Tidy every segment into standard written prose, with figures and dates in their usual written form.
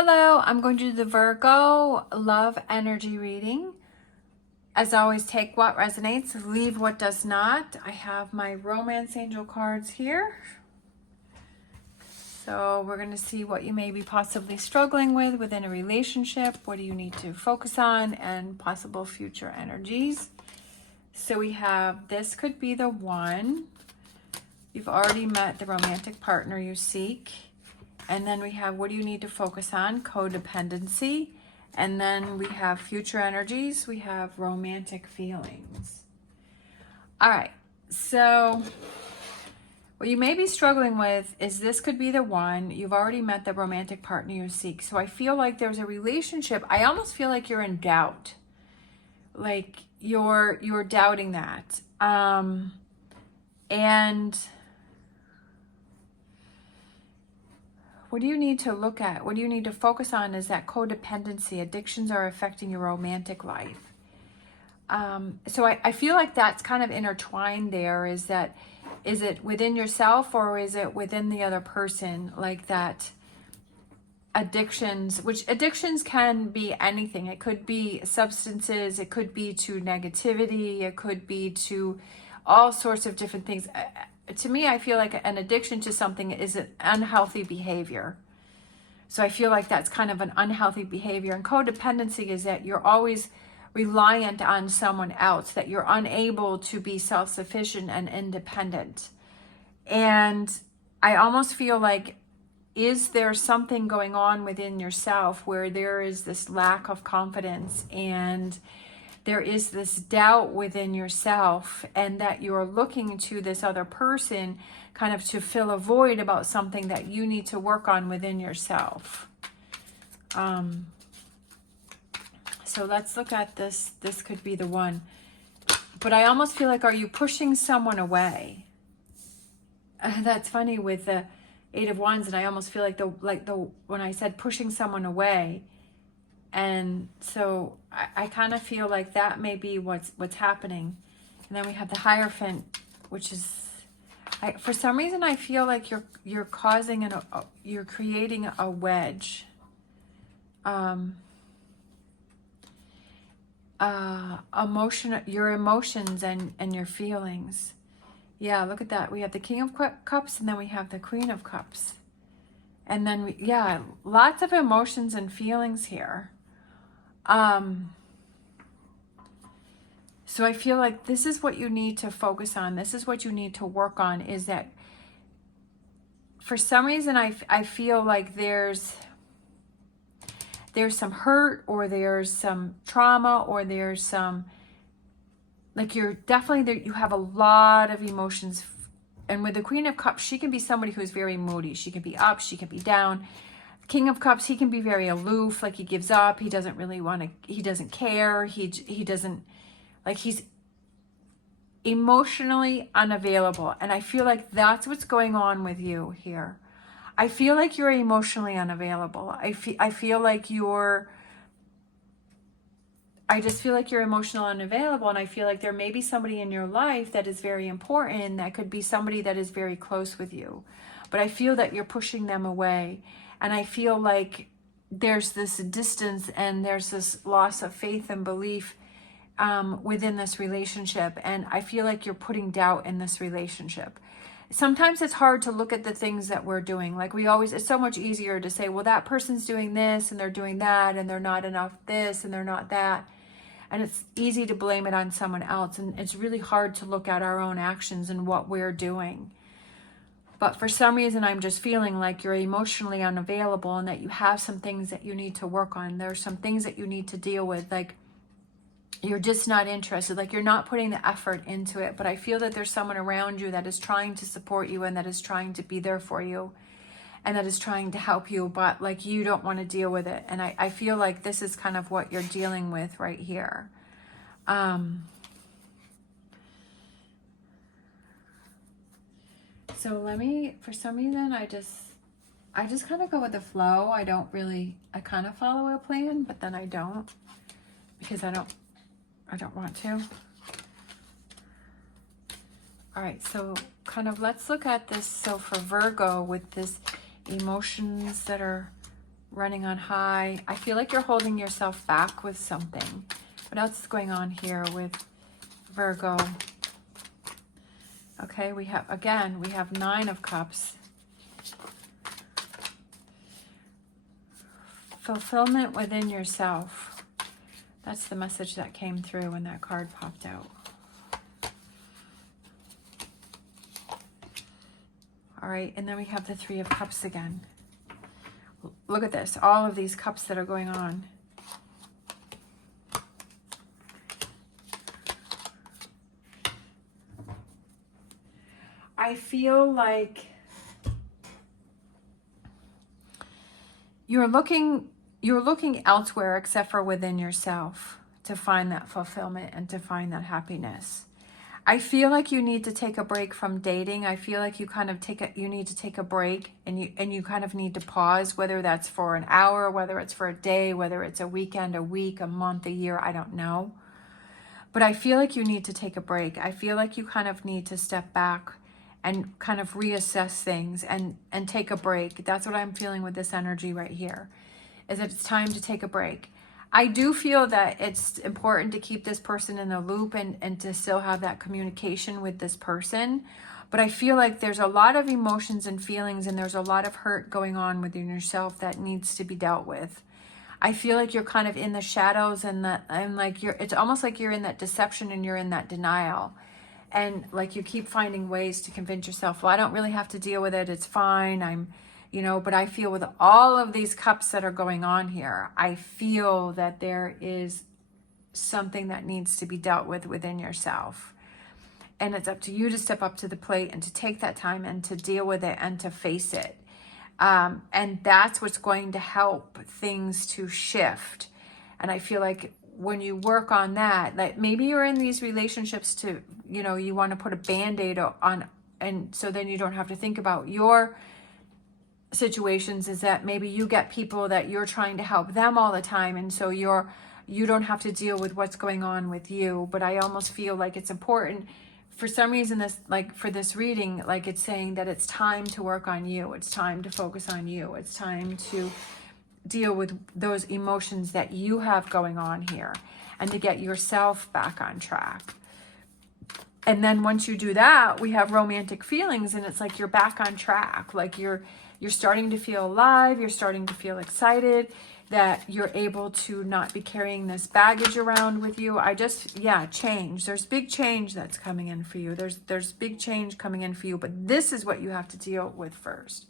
Hello, I'm going to do the Virgo love energy reading. As always, take what resonates, leave what does not. I have my romance angel cards here. So we're going to see what you may be possibly struggling with within a relationship. What do you need to focus on and possible future energies. So we have, this could be the one. You've already met the romantic partner you seek. And then we have, what do you need to focus on? Codependency. And then we have future energies. We have romantic feelings. All right. So what you may be struggling with is this could be the one. You've already met the romantic partner you seek. So I feel like there's a relationship. I almost feel like you're in doubt. Like you're doubting that. And what do you need to look at? What do you need to focus on is that codependency. Addictions are affecting your romantic life. So I feel like that's kind of intertwined there. Is it within yourself or is it within the other person? Like that addictions, which addictions can be anything. It could be substances. It could be to negativity. It could be to all sorts of different things. To me, I feel like an addiction to something is an unhealthy behavior. So I feel like that's kind of an unhealthy behavior. And codependency is that you're always reliant on someone else, that you're unable to be self-sufficient and independent. And I almost feel like, is there something going on within yourself where there is this lack of confidence and there is this doubt within yourself, and that you're looking to this other person kind of to fill a void about something that you need to work on within yourself. So let's look at this. This could be the one. But I almost feel like, are you pushing someone away? That's funny with the Eight of Wands, and I almost feel like when I said pushing someone away. And so I kind of feel like that may be what's happening. And then we have the Hierophant, which is, for some reason I feel like you're causing you're creating a wedge. Your emotions and your feelings. Yeah, look at that. We have the King of Cups and then we have the Queen of Cups. And then lots of emotions and feelings here. So I feel like this is what you need to focus on. This is what you need to work on, is that for some reason I feel like there's some hurt, or there's some trauma, or there's some, like you're definitely there, you have a lot of emotions. And with the Queen of Cups, she can be somebody who's very moody. She can be up, she can be down. King of Cups, he can be very aloof, like he gives up. He doesn't really want to, he doesn't care. He doesn't, like he's emotionally unavailable. And I feel like that's what's going on with you here. I feel like you're emotionally unavailable. I feel like I just feel like you're emotionally unavailable. And I feel like there may be somebody in your life that is very important. That could be somebody that is very close with you. But I feel that you're pushing them away. And I feel like there's this distance and there's this loss of faith and belief within this relationship. And I feel like you're putting doubt in this relationship. Sometimes it's hard to look at the things that we're doing. Like it's so much easier to say, well, that person's doing this and they're doing that and they're not enough this and they're not that. And it's easy to blame it on someone else. And it's really hard to look at our own actions and what we're doing. But for some reason, I'm just feeling like you're emotionally unavailable and that you have some things that you need to work on. There's some things that you need to deal with. Like you're just not interested. Like you're not putting the effort into it. But I feel that there's someone around you that is trying to support you and that is trying to be there for you and that is trying to help you. But like you don't want to deal with it. And I feel like this is kind of what you're dealing with right here. So for some reason, I just kind of go with the flow. I kind of follow a plan, but then I don't, because I don't want to. All right, so kind of let's look at this. So for Virgo, with this emotions that are running on high. I feel like you're holding yourself back with something. What else is going on here with Virgo? Okay, we have, again, we have 9 of Cups. Fulfillment within yourself. That's the message that came through when that card popped out. All right, and then we have the 3 of Cups again. Look at this, all of these cups that are going on. I feel like you're looking elsewhere except for within yourself to find that fulfillment and to find that happiness. I feel like you need to take a break from dating. I feel like you kind of you need to take a break, and you kind of need to pause, whether that's for an hour, whether it's for a day, whether it's a weekend, a week, a month, a year, I don't know. But I feel like you need to take a break. I feel like you kind of need to step back and kind of reassess things and take a break. That's what I'm feeling with this energy right here, is that it's time to take a break. I do feel that it's important to keep this person in the loop and to still have that communication with this person. But I feel like there's a lot of emotions and feelings, and there's a lot of hurt going on within yourself that needs to be dealt with. I feel like you're kind of in the shadows, and like it's almost like you're in that deception and you're in that denial. And like you keep finding ways to convince yourself, well, I don't really have to deal with it. It's fine. But I feel with all of these cups that are going on here, I feel that there is something that needs to be dealt with within yourself. And it's up to you to step up to the plate and to take that time and to deal with it and to face it. And that's what's going to help things to shift. And I feel like when you work on that, like maybe you're in these relationships to, you want to put a Band-Aid on, and so then you don't have to think about your situations, is that maybe you get people that you're trying to help them all the time, and so you don't have to deal with what's going on with you. But I almost feel like it's important for some reason, this, like for this reading, like it's saying that it's time to work on you, it's time to focus on you, it's time to deal with those emotions that you have going on here and to get yourself back on track. And then once you do that, we have romantic feelings, and it's like you're back on track, like you're starting to feel alive, you're starting to feel excited, that you're able to not be carrying this baggage around with you. Change. There's big change that's coming in for you. There's big change coming in for you, but this is what you have to deal with first.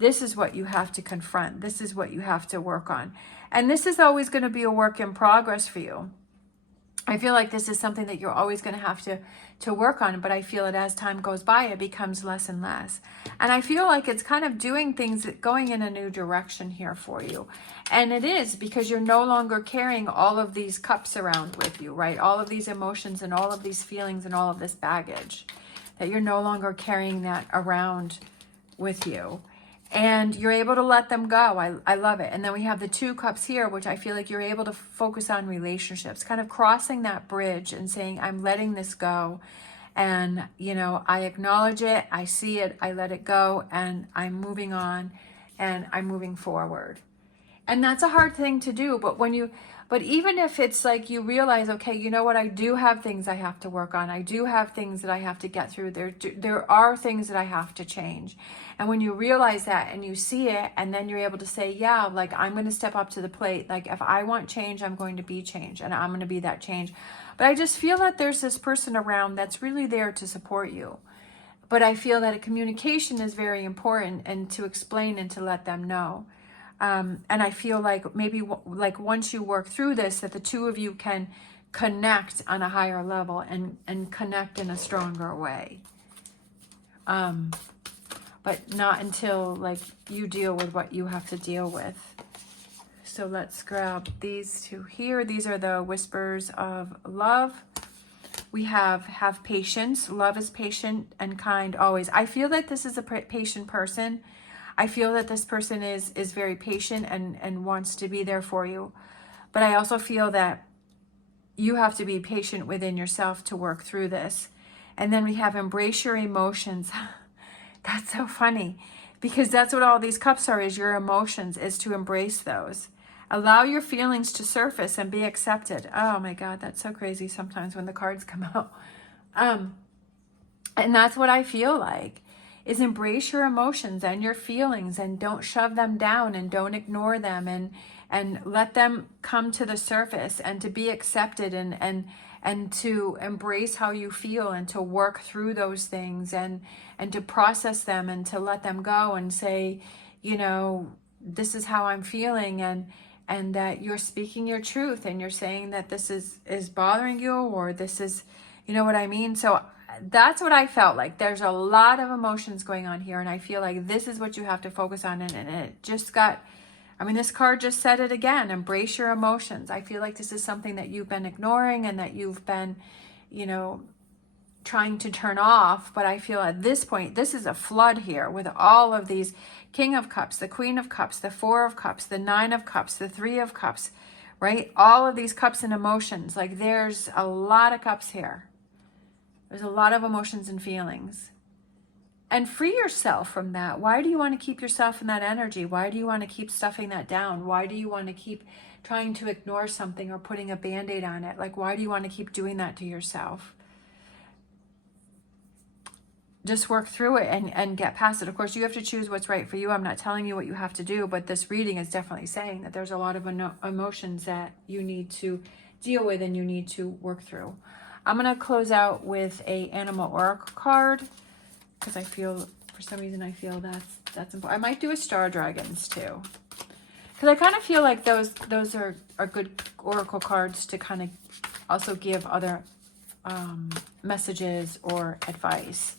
This is what you have to confront. This is what you have to work on. And this is always going to be a work in progress for you. I feel like this is something that you're always going to have to work on, but I feel that as time goes by, it becomes less and less. And I feel like it's kind of doing things, going in a new direction here for you. And it is, because you're no longer carrying all of these cups around with you, right? All of these emotions and all of these feelings and all of this baggage, that you're no longer carrying that around with you. And you're able to let them go. I love it. And then we have the 2 cups here, which I feel like you're able to focus on relationships, kind of crossing that bridge and saying, I'm letting this go. And, I acknowledge it. I see it. I let it go. And I'm moving on and I'm moving forward. And that's a hard thing to do. But even if it's like you realize, okay, you know what, I do have things I have to work on. I do have things that I have to get through. There are things that I have to change. And when you realize that and you see it, and then you're able to say, yeah, like I'm going to step up to the plate. Like if I want change, I'm going to be change, and I'm going to be that change. But I just feel that there's this person around that's really there to support you. But I feel that a communication is very important, and to explain and to let them know. And I feel like maybe like once you work through this, that the 2 of you can connect on a higher level and connect in a stronger way. But not until like you deal with what you have to deal with. So let's grab these 2 here. These are the whispers of love. We have patience. Love is patient and kind always. I feel that this is a patient person. I feel that this person is very patient and wants to be there for you. But I also feel that you have to be patient within yourself to work through this. And then we have embrace your emotions. That's so funny, because that's what all these cups are, is your emotions, is to embrace those. Allow your feelings to surface and be accepted. Oh my God, that's so crazy sometimes when the cards come out. And that's what I feel like, is embrace your emotions and your feelings, and don't shove them down, and don't ignore them, and let them come to the surface, and to be accepted, and to embrace how you feel, and to work through those things, and to process them, and to let them go, and say, you know, this is how I'm feeling, and that you're speaking your truth, and you're saying that this is bothering you, or this is, you know what I mean? So that's what I felt like. There's a lot of emotions going on here, and I feel like this is what you have to focus on. And it just got, I mean, this card just said it again, embrace your emotions. I feel like this is something that you've been ignoring, and that you've been, you know, trying to turn off. But I feel at this point, this is a flood here with all of these King of Cups, the Queen of Cups, the Four of Cups, the Nine of Cups, the Three of Cups, right? All of these cups and emotions. Like, there's a lot of cups here. There's a lot of emotions and feelings. And free yourself from that. Why do you want to keep yourself in that energy? Why do you want to keep stuffing that down? Why do you want to keep trying to ignore something, or putting a Band-Aid on it? Like, why do you want to keep doing that to yourself? Just work through it and get past it. Of course, you have to choose what's right for you. I'm not telling you what you have to do, but this reading is definitely saying that there's a lot of emotions that you need to deal with, and you need to work through. I'm going to close out with a Animal Oracle card, because I feel, for some reason, I feel that's important. I might do a Star Dragons too, because I kind of feel like those are good Oracle cards to kind of also give other messages or advice.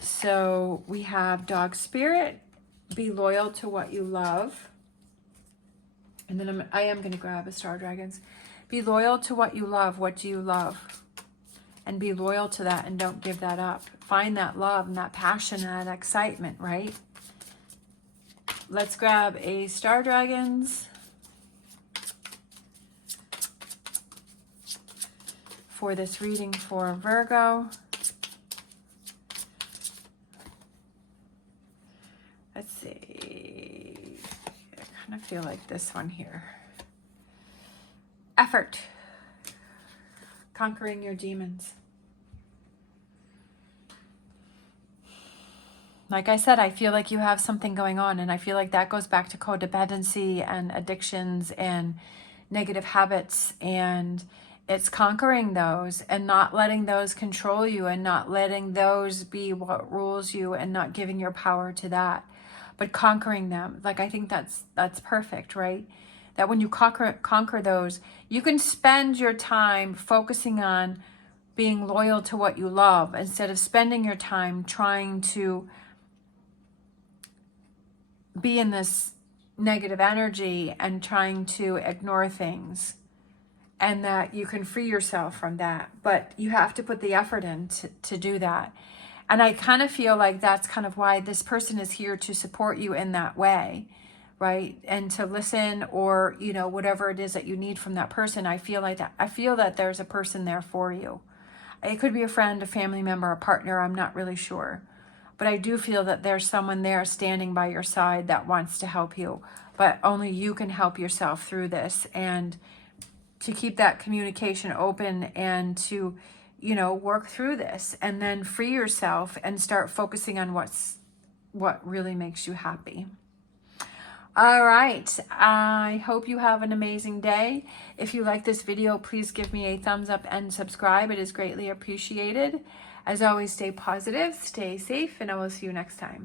So we have Dog Spirit, be loyal to what you love. And then I am going to grab a Star Dragons. Be loyal to what you love. What do you love? And be loyal to that, and don't give that up. Find that love and that passion and that excitement, right? Let's grab a Star Dragons for this reading for Virgo. Let's see. I kind of feel like this one here. Effort. Conquering your demons. Like I said, I feel like you have something going on, and I feel like that goes back to codependency and addictions and negative habits, and it's conquering those and not letting those control you, and not letting those be what rules you, and not giving your power to that, but conquering them. Like, I think that's perfect, right? That when you conquer those, you can spend your time focusing on being loyal to what you love, instead of spending your time trying to be in this negative energy and trying to ignore things. And that you can free yourself from that. But you have to put the effort in to do that. And I kind of feel like that's kind of why this person is here, to support you in that way, right? And to listen, or, you know, whatever it is that you need from that person. I feel like that. I feel that there's a person there for you. It could be a friend, a family member, a partner. I'm not really sure. But I do feel that there's someone there standing by your side that wants to help you. But only you can help yourself through this. And to keep that communication open, and to, you know, work through this, and then free yourself and start focusing on what really makes you happy. All right. I hope you have an amazing day. If you like this video, please give me a thumbs up and subscribe. It is greatly appreciated. As always, stay positive, stay safe, and I will see you next time.